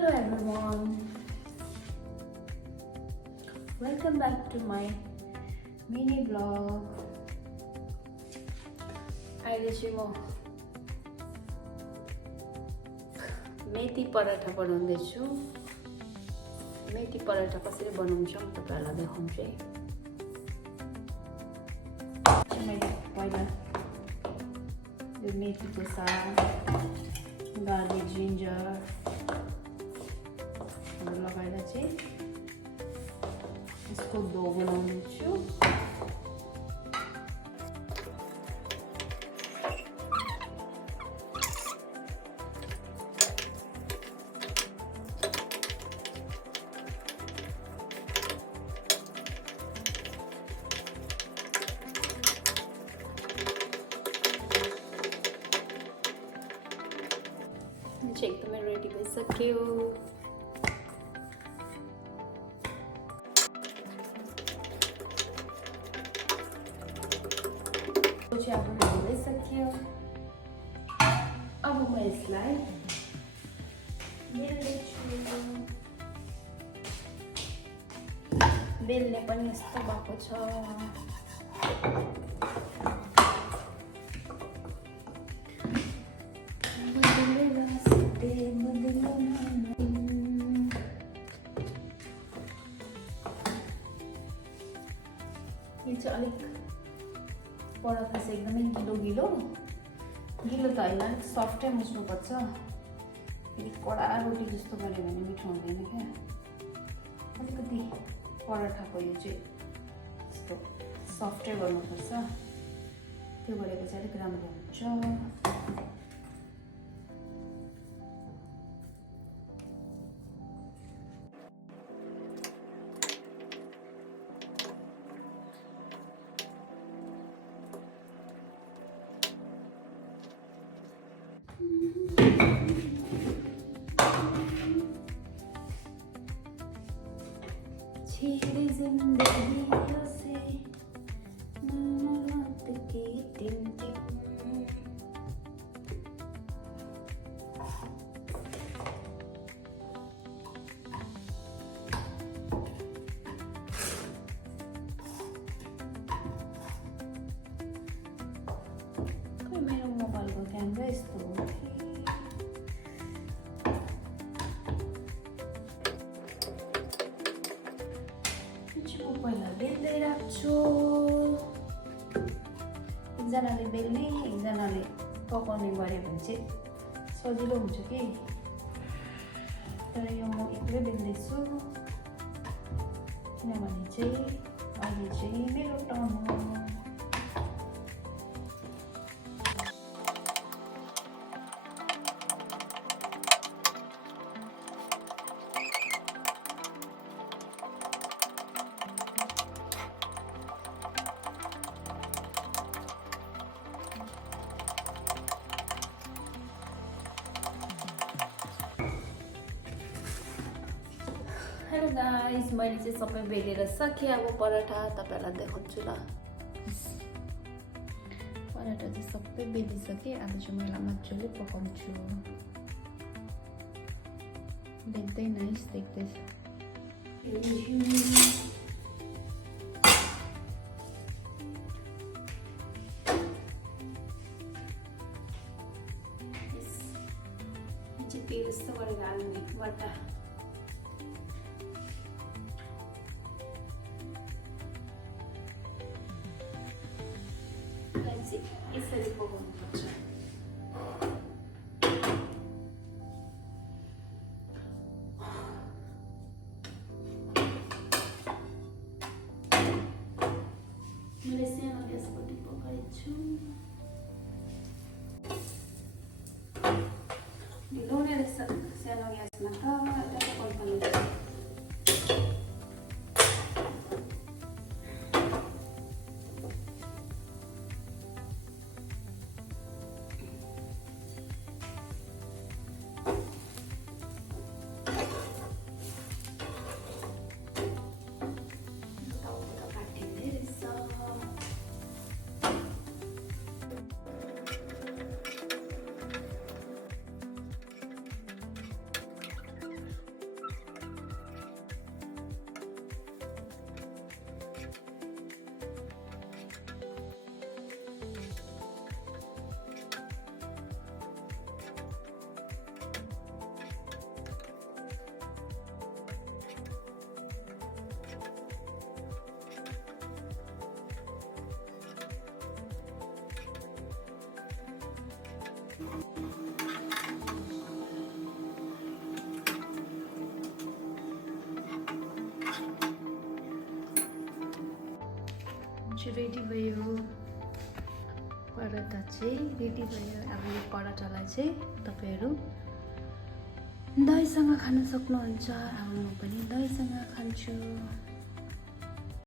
Hello everyone, welcome back to my mini vlog. अहिले चाहिँ म मेथी पराठा बनाउँदैछु। मेथी पराठा कसरी बनाउँछ म तपाईहरुलाई देखाउँछु है। मैले पहिला यो मेथीको साग, गार्लिक, जिन्जर लगाएर चाहिँ यसको डो बनाउँदैछु। एकदमै रेडी भइसक्यो। अब रेडी भइसक्यो। अब म यसलाई बेल्ने पनि यस्तो भएको छ। यो चाहिँ अलिक पराठा चाहिँ एकदमै गिलो गिलो त होइन, अलिक सफ्टै मुस्नुपर्छ। फेरि कडा रोटी जस्तो गऱ्यो भने मिठो हुँदैन क्या। अलिकति पराठाको यो चाहिँ यस्तो सफ्टै गर्नुपर्छ, त्यो गरेको चाहिँ अलिक राम्रो हुन्छ। छेड़े जिंदगी से रात की टिम-टिम। मेरो मोबाइलको क्यामेरा यस्तो हो। पहिला बेल्दै राख्छु। एकजनाले बेल्ने एकजनाले पकाउने गऱ्यो भने चाहिँ सजिलो हुन्छ कि। तर यो म एक्लै बेल्दैछु किनभने चाहिँ अहिले चाहिँ मेरो टर्न हो। हेलो गाइस, मैले चाहिँ सबै बेलेर सकेँ। अब पराठा तपाईहरुलाई देखाउँछु ल। पराठा चाहिँ सबै बेलिसकेँ। अब चाहिँ मैले मजाले पकाउँछु। देख्दै नाइस देख्दैछ। चाहिँ तेल यस्तो गरेर हाल्ने बट्टा। यसरी पकाउनुपर्छ। मैले सानो ग्यासपट्टि पकाइछु। ढिलो हुने रहेछ सानो ग्यासमा त। चाहिँ रेडी भयो, पराठा चाहिँ रेडी भयो। अब यो पराठालाई चाहिँ तपाईँहरू दहीसँग खान सक्नुहुन्छ। अब म पनि दहीसँग खान्छु।